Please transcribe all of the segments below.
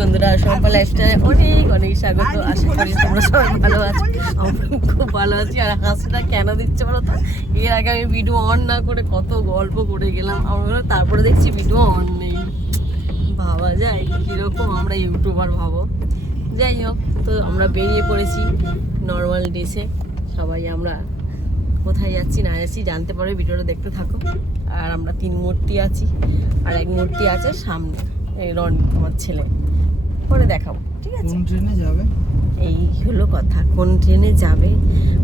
বন্ধুরা, সম্পা লাইফস্টাইলে অনেক অনেক স্বাগত। আশা করি তোমরা সবাই ভালো আছো। আমরা খুব ভালো আছি। আর হাসিটা কেন দিচ্ছে বলো তো, এর আগে আমি ভিডিও অন না করে কত গল্প করে গেলাম, আমরা তারপরে দেখছি ভিডিও অন নেই। ভাবা যায় কীরকম আমরা ইউটিউবার, ভাবো। যাই হোক, তো আমরা বেরিয়ে পড়েছি নর্মাল ডেসে। সবাই আমরা কোথায় যাচ্ছি না যাচ্ছি জানতে পারবে, ভিডিওটা দেখতে থাকো। আর আমরা 3 মূর্তি আছি, আর 1 মূর্তি আছে সামনে, এই রনি আমার ছেলে, পরে দেখাবো, ঠিক আছে? কোন ট্রেনে যাবে? এই হলো কথা, কোন ট্রেনে যাবে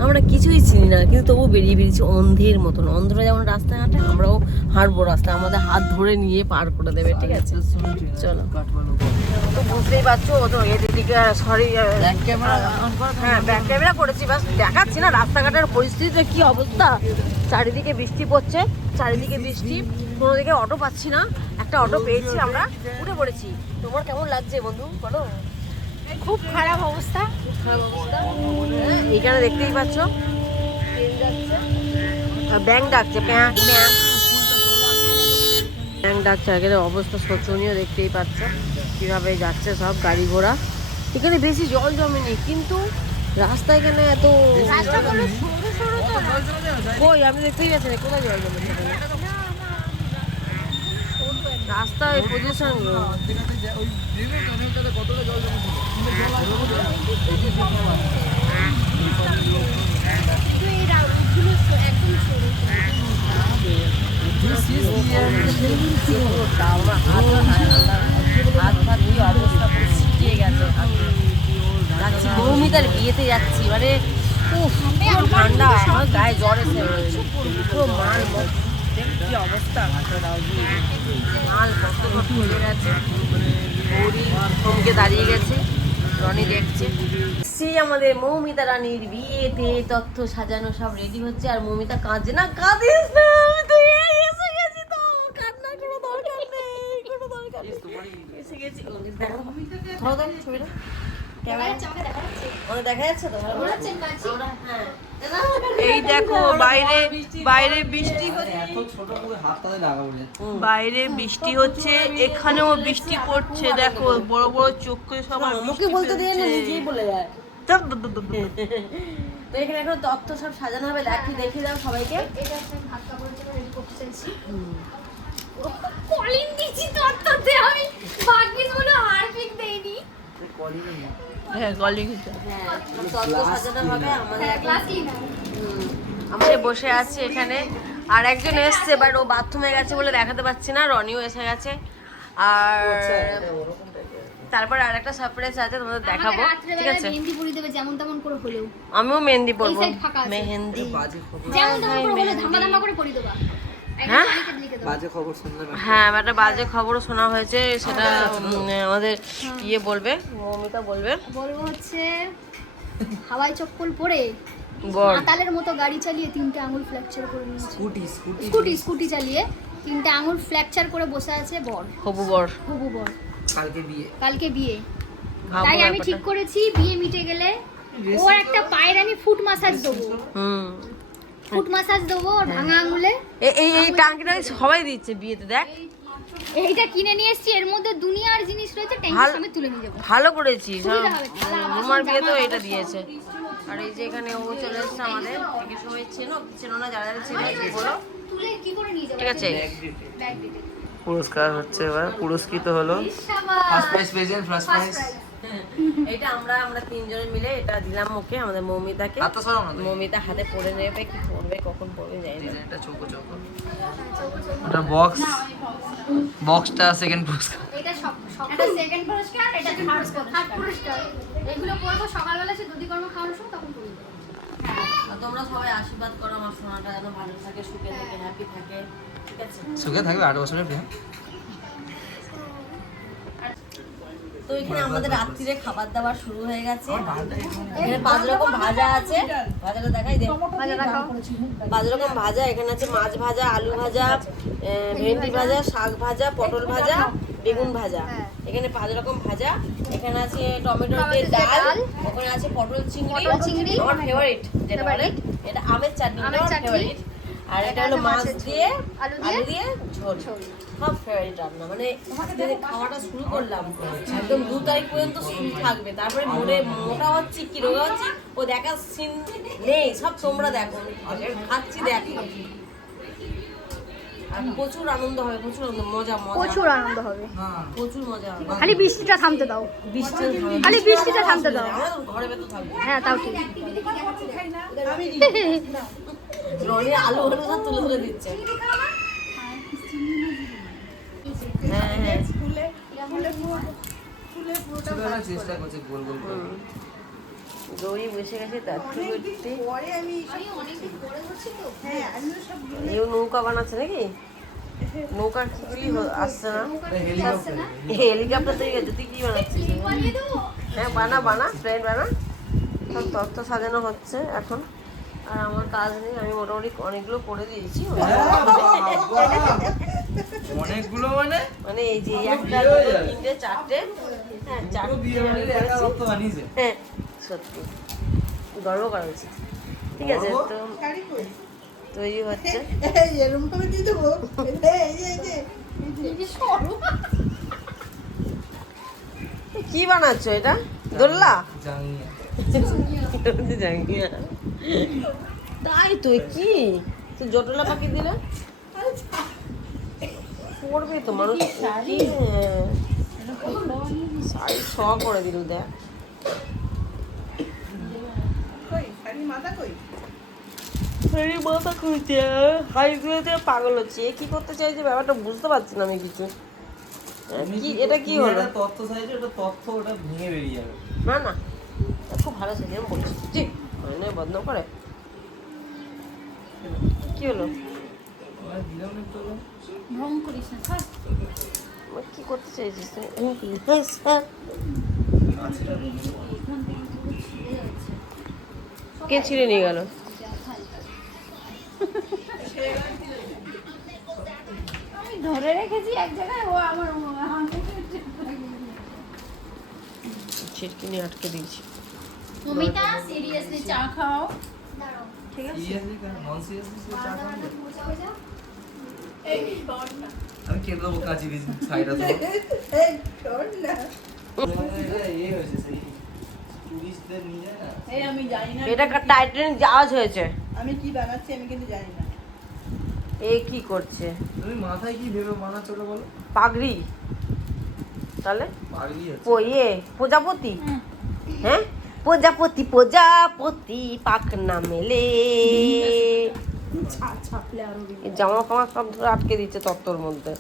আমরা কিছুই চিনি না, কিন্তু তবু বেরিয়ে বেরিয়েছি অন্ধের মতন। অন্ধরা যেমন রাস্তায় হাঁটে, আমরাও হাঁটবো রাস্তায়, আমাদের হাত ধরে নিয়ে পার করে দেবে, ঠিক আছে? চলো। তো বুঝতেই পারছো, ও তো এদিকে সরি ব্যাক ক্যামেরা অন করা। হ্যাঁ, ব্যাক ক্যামেরা করেছি, বাস দেখাচ্ছি না রাস্তাঘাটের পরিস্থিতিটা কি অবস্থা। চারিদিকে বৃষ্টি পড়ছে, চারিদিকে বৃষ্টি, কোনো দিকে অটো পাচ্ছি না। একটা অটো পেয়েছি, আমরা উঠে পড়েছি। তোমার কেমন লাগছে বন্ধু বলো? খুব খারাপ অবস্থা, খুব খারাপ অবস্থা। হ্যাঁ, এইখানে দেখতেই পাচ্ছ ট্রেন যাচ্ছে, ব্যাং ডাকছে, ব্যাং ডাকছে। এখানে অবস্থা শোচনীয়, দেখতেই পাচ্ছ কিভাবে যাচ্ছে সব গাড়ি ঘোড়া। এখানে বেশি জল জমেনি, কিন্তু রাস্তা এখানে এত রাস্তাগুলো সরু সরু তো না। কই আমি দেখতেই পাচ্ছি না কোথায় জল জমেছে এখানে। রাস্তায় পজিশন ওই রেলের টানেলটাতে কতটা জল জমেছিল? কিন্তু এই রাস্তাগুলো একদম সরু। হাত ফাত দিয়ে অবস্থা পুরো ছিটিয়ে গেছে। যাচ্ছি মৌমিতার বিয়েতে যাচ্ছি, মানে পুরো ঠান্ডা, আমার গায়ে জ্বর এসে পুরো মাল কি অবস্থা, মাল কত চলে গেছে। গৌরী থমকে দাঁড়িয়ে গেছে, রনি দেখছে। সেই আমাদের মৌমিতা রানীর বিয়েতে তথ্য সাজানো সব রেডি হচ্ছে, আর মৌমিতা কাঁদছে না। কাঁদিস না, আমি তো এসে গেছি, তো কান্না কোনো দরকার নেই, কোনো দরকার নেই, এসে গেছি। ধরো তো ছবিটা, দেখা যাচ্ছে তো ভালো করে? হ্যাঁ, এই দেখো বাইরে বাইরে বৃষ্টি হচ্ছে, বাইরে বৃষ্টি হচ্ছে, এখানেও বৃষ্টি পড়ছে। দেখো বড় বড় চোখ করে সবাই আমাকে বলতে দিয়ে না, নিজেই বলে যায়। তো এখানে এখন তথ্য সব সাজানো হবে, দেখি দাও সবাইকে। এটা আমি ভাত কাপড় জন্য রেডি করতে চাইছি। কলিং দিছি তত্ত্বতে, আমি ভাগ্যিস বলে হারপিক দেইনি। হ্যাঁ, কলিং। হ্যাঁ, তথ্য সাজানো হবে আমাদের। গ্লাস ক্লিনার আমরা বসে আছি এখানে, আর একজন এসছে, বাট ও বাথরুমে গেছে বলে দেখাতে পাচ্ছি না। রনিও এসে গেছে, আর তারপর আর একটা সারপ্রাইজ আছে, তোমাদের দেখাবো, ঠিক আছে? মেহেন্দি পরিয়ে দেবে যেমন তেমন করে হলেও। আমিও মেহেন্দি পরবো, এই সাইড ফাঁকা আছে। মেহেন্দি যেমন তেমন করে হলেও ধামা ধামা করে পরিয়ে দেবা। হ্যাঁ? বাজে খবর শুনলাম। হ্যাঁ, একটা বাজে খবরও শোনা হয়েছে, সেটা আমাদের ইয়ে বলবে, মৌমিতা বলবে। বলবো হচ্ছে হাওয়াই চপ্পল পরে বল। মাতালের মতো গাড়ি চালিয়ে 3টে আঙুল ফ্র্যাকচার করে নিয়েছে। স্কুটি চালিয়ে 3টে আঙুল ফ্র্যাকচার করে বসে আছে বর, হবু বর। হবু বর। কালকে বিয়ে। ভাবো তাই আমি ব্যাপারটা। ঠিক করেছি বিয়ে মিটে গেলে ওর একটা পায়ের আমি ফুট মাসাজ দেবো। ফুট মাসাজ দেবো ওর ভাঙা আঙুলে। এই টাঙ্কিটা সবাই দিচ্ছে বিয়েতে, দেখ। এইটা কিনে নিয়ে এসেছি, এর মধ্যে দুনিয়ার জিনিস রয়েছে, ট্যাঙ্কির সামনে তুলে নিয়ে যাবো। ভালো করেছিস। সুবিধা হবে, থালা, বাসন, আমার বিয়েতেও জামা, এটা কাপড় দিয়েছে। আর এই যে এখানে ও চলে এসছে আমাদের, এই সময় চেনো না, যারা যারা চেনো বলো, তুলে কি করে নিয়ে যাবো? ঠিক আছে? ব্যাগ দিতে। পুরস্কার হচ্ছে, এবার পুরস্কৃত হলো। শাবাশ। ফার্স্ট প্রাইজ পেয়েছেন, ফার্স্ট প্রাইজ। এটা আমরা তিনজনে মিলে এটা দিলাম ওকে, আমাদের মৌমিতাকে। হাতটা সরাও না। মৌমিতা হাতে পড়ে নেবে, কি পড়বে কখন পড়বে জানি না। ডিজাইনটা চৌকো চৌকো। ওটা বক্স, বক্সটা সেকেন্ড পুরস্কার। এটা এটা সেকেন্ড পুরস্কার, এটা থার্ড পুরস্কার। এগুলো পড়বো সকালবেলা সে দুধি কর্ম খাওয়ানোর সময়, তখন পড়বো। আর তোমরা সবাই আশীর্বাদ করো আমার সোনাটা যেন ভালো থাকে, সুখে থাকে, হ্যাপি থাকে, ঠিক আছে? সুখে থাকবে, 8 বছরের প্রেম। তো এখানে আমাদের রাত্রিরে খাবার দাবার শুরু হয়ে গেছে। এখানে 5 রকম ভাজা আছে, ভাজাটা দেখাই দে। ভাজা দেখাও। 5 রকম ভাজা, এখানে আছে মাছ ভাজা, আলু ভাজা, ভেন্ডি ভাজা, শাক ভাজা, পটল ভাজা, বেগুন ভাজা। এখানে 5 রকম ভাজা। এখানে আছে টমেটো দিয়ে ডাল, ওখানে আছে পটল চিংড়ি, আমার ফেভারিট যেটা বলে, এটা আমের চাটনি, আমার ফেভারিট। আর এটা হলো মাছ দিয়ে আলু আলু দিয়ে ঝোল সব ফেভারিট রান্না মানে যদি খাওয়াটা শুরু করলাম একদম 2 তারিখ পর্যন্ত শুরু থাকবে তারপরে মোটা হচ্ছে কি রোগা হচ্ছে ও দেখার সিন নেই সব তোমরা দেখো খাচ্ছি দেখো আর প্রচুর আনন্দ হবে প্রচুর আনন্দ মজা মজা প্রচুর আনন্দ হবে, প্রচুর মজা হবে খালি বৃষ্টিটা থামতে দাও, খালি বৃষ্টিটা থামতে দাও। ঘরে ভেতর থাকবে হ্যাঁ তাও ঠিক। রনি আলু হলু সব তুলে তুলে দিচ্ছে হ্যাঁ হ্যাঁ ছোটবেলা চেষ্টা করছে গোল গোল করে গৌরী বসে গেছে তার করতে হ্যাঁ, এই নৌকা বানাচ্ছে নাকি নৌকার কি আসছে না হেলিকপ্টার তৈরি গেছে তুই কি বানাচ্ছিস হ্যাঁ বানা প্লেন বানা সব তত্ত্ব সাজানো হচ্ছে এখন আর আমার কাজ নেই আমি মোটামুটি অনেকগুলো করে দিয়েছি অনেকগুলো মানে এই যে একটা দুটো তিনটে চারটে হ্যাঁ চারটে আমি করেছি হ্যাঁ সত্যি গর্ব করা উচিত ঠিক আছে তো তৈরি হচ্ছে কি বানাচ্ছো এটা দোল্লা জাঙ্গিয়া তাই তো কি তুই জটলা পাখি দিলে পড়বে তো মানুষ কি শাড়ি ছ করে দিল দেখ মাথা খুঁজছে হাইগুলোতে পাগল হচ্ছে এ কি করতে চাইছে ব্যাপারটা বুঝতে পারছি না আমি কিছু কি এটা কি হলো তথ্য চাইছে ওটা তথ্য ওটা ভেঙে বেরিয়ে যাবে না না খুব ভালো সেজে আমি বলছি জি মানে বদনাম করে কি হলো দিলাম না একটু ভ্রম করিস না স্যার। কি করতে চাইছিস তুই স্যার কে ছিঁড়ে নিয়ে গেল আমি ধরে রেখেছি এক জায়গায় ও আমার ছিটকে নিয়ে আটকে দিয়েছি মমিতা সিরিয়াসলি চা খাও। ঠিক আছে সিরিয়াসলি কেন নন সিরিয়াসলি চা খাবেন আমি খেতে দেবো কাঁচি দিয়েছি সাইডটা তো এই হয়েছে সেই টুরিস্টদের নিয়ে যায় না এটা টাইটানিক জাহাজ হয়েছে আমি কি বানাচ্ছি আমি কিন্তু জানি না। এ কি করছে তুমি মাথায় কি ভেবে বানাচ্ছো ওটা বলো পাগড়ি তাহলে পাগলি আছে প্রজাপতি হ্যাঁ প্রজাপতি পাখনা মেলে এই জামা ফামা সব ধরে আটকে দিচ্ছে তত্ত্বর মধ্যে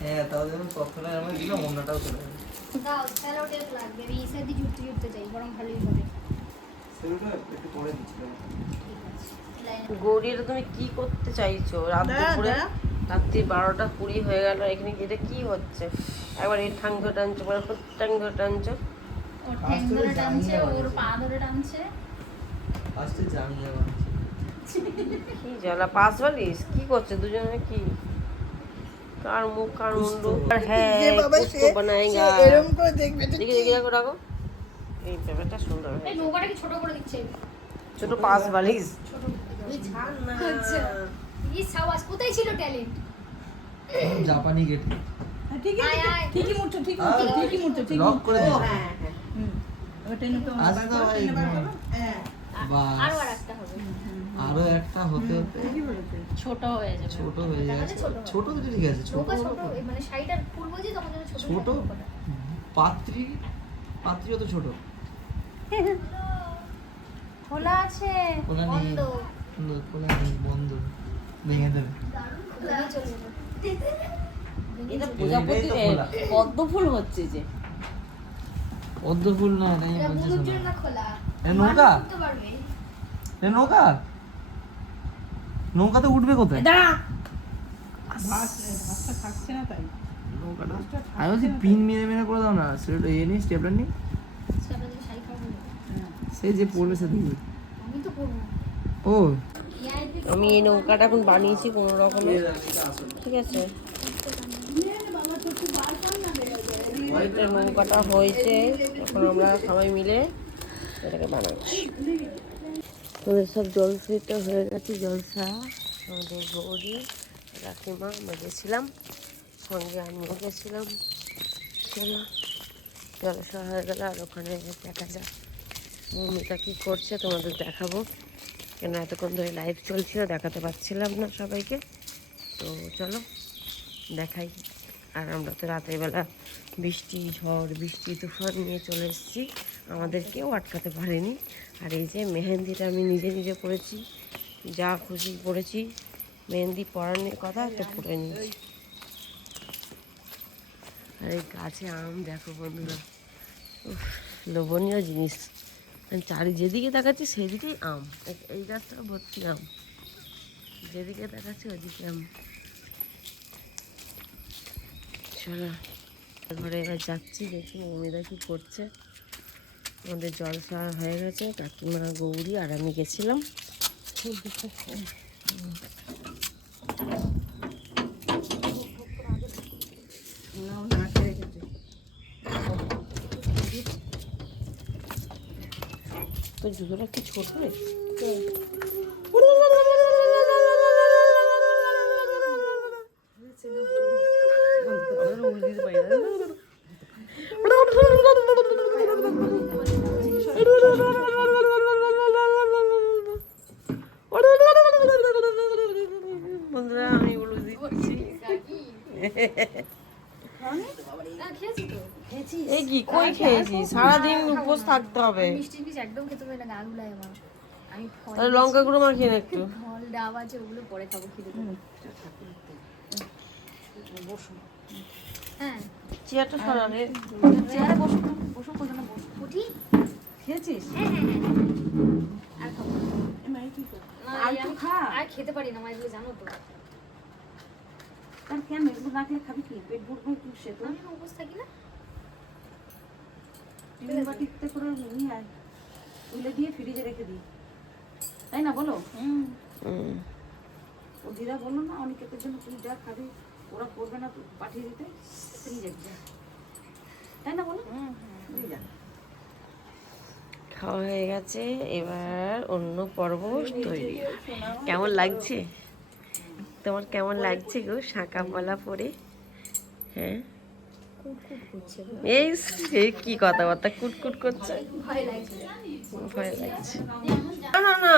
হ্যাঁ তাহলে যখন তথ্যটা আমি দিলাম অন্যটাও চলে যাবে দাও স্যালো টেপ লাগবে, আমি এই সাইডে জুড়তে জুড়তে যাই বরং ভালোই হবে। সেটা একটু পরে দিচ্ছিলাম গৌরীরা তুমি কি করতে চাইছো রাত দুপুরে রাত্রি 12টা 20 হয়ে গেল এখানে এটা কি হচ্ছে একবার এই ঠাং ধরে টানছো একবার ঠাং ধরে টানছো ওর ঠ্যাং ধরে টানছে, ওর পা ধরে টানছে। ফার্স্টে জামিয়া বানাচ্ছি কি জ্বালা পাস বালিশ কি করছে দুজনে কি কার মুখ কার মুন্ডু আর হ্যাঁ যে বাবা কুছ সে তো বানাएगा এরকম করে দেখবে তো দেখি দেখি রাখো রাখো এই ব্যাপারটা সুন্দর এই হয়েছে নৌকাটা কি ছোট করে দিচ্ছে? ছোট পাস বালিশ ছোট করে দিচ্ছে। ছাড় না আচ্ছা। এই সাওয়াজ কোথায় ছিল ট্যালেন্ট? জাপানি গেট হ্যাঁ, ঠিকই আয়, আয়। ঠিকই মুড়ছো ঠিকই মুড়ছো ঠিকই মুড়ছো ঠিক লক করে দিই হ্যাঁ হ্যাঁ এবার টেনে তো আজ তো ভাই হ্যাঁ বাস আরো আর একটা হবে। আরো একটা হতে হতে ঠিকই বলেছে ছোট হয়ে যাবে। ছোট হয়ে যাচ্ছে ছোট হবে। ছোট তো ঠিক আছে ছোট নৌকা ছোট মানে সাইডার ফুল বলছি তখন যেন ছোট ছোট নৌকাটা। পাত্রী পাত্রী তো ছোট খোলা আছে খোলা নেই। বন্ধ খোলা নেই বন্ধ ভেঙে দেবে ভেঙে চলে যাবে। এটা প্রজাপতি পদ্ম ফুল হচ্ছে যে পদ্ম ফুল না এটা আমি এটা বলছি বুলুর শোনো। জন্য খোলা এ নৌকা করতে পারবে। এ নৌকা নৌকাতে উঠবে কোথায় ভাতটা থাকছে না তাই নৌকাটা আমি বলছি পিন মেরে মেরে করে দাও না সেটা এ নেই স্টেপলার নেই সেটা তুমি শাড়ি খাবো না। সে যে পড়বে সে দেখবে আমি তো করবো ও আমি এই নৌকাটা এখন বানিয়েছি কোনো রকমে ঠিক আছে এটা নৌকাটা হয়েছে এখন আমরা সবাই মিলে এটাকে বানাচ্ছি ওদের সব জলসাইটা হয়ে গেছে, জলসা আমাদের গৌরী কাকিমা আমরা গেছিলাম, সঙ্গে আমিও গেছিলাম। চলো জলসা হয়ে গেলে আর ওখানে দেখা যাক মৌমিতা কী করছে, তোমাদের দেখাবো। কেন এতক্ষণ ধরে লাইভ চলছিল, দেখাতে পারছিলাম না সবাইকে, তো চলো দেখাই। আর আমরা তো রাতের বেলা বৃষ্টি ঝড় বৃষ্টি তুফান নিয়ে চলে এসেছি, আমাদের কেউ আটকাতে পারেনি। আর এই যে মেহেন্দিটা আমি নিজে নিজে পড়েছি, যা খুশি পড়েছি, মেহেন্দি পরানোর কথা তো পরে নিয়েছি। আর এই গাছে আম দেখো বন্ধুরা, উফ, লোভনীয় জিনিস। যেদিকে তাকাচ্ছি সেদিকেই আম, এই গাছটা ভর্তি আম, যেদিকে তাকাচ্ছি ওদিকে আম। চলো ঘরে এবার যাচ্ছি, দেখি মৌমিতা কি করছে। আমাদের জলসা হয়ে গেছে, কাকিমা গৌরী আর আমি গেছিলাম। তো জুতোটা কি ছোট রে? বন্ধুরা আমি উড়ু দিচ্ছি। এই কি কই খেয়েছি? সারাদিন উপোস থাকতে হবে। মিষ্টি মিষ্টি একদম খেতে পারি না, গা গুলায় আমার। আমি ফল তাহলে লঙ্কা গুঁড়ো মাখিয়ে নে একটু। ফল ডাব আছে, ওগুলো পরে খাবো, খেতে দেবো। হ্যাঁ চেয়ারটা সরা রে। চেয়ারে বসো, বসো কোথাও না, বসো উঠি। খেয়েছিস? হ্যাঁ হ্যাঁ হ্যাঁ আর খাবো না। মাই কি কর? না, আর এই একটু আমি খা। আর খেতে পারি না, মা এগুলো জানো তো। তার কেন এগুলো না খেলে খাবি কি? পেট ভরবে একটু সে তো। আমি উপোস থাকি না। টিফিন বাটিতে করে নিয়ে আয়, তুলে দিয়ে ফ্রিজে রেখে দিই, তাই না বলো? ও দিদা বললো না অনেকের জন্য তুই যা খাবি ওরা করবে না, পাঠিয়ে দিতে ফ্রিজে, তাই না বলো? দিয়ে যা। খাওয়া হয়ে গেছে, এবার অন্য পর্ব তৈরি। কেমন লাগছে তোমার, কেমন লাগছে গো শাঁকা পলা পরে? হ্যাঁ এই সেই কি কথাবার্তা কুটকুট করছে, ভয় লাগছে। ভয় লাগছে। না না না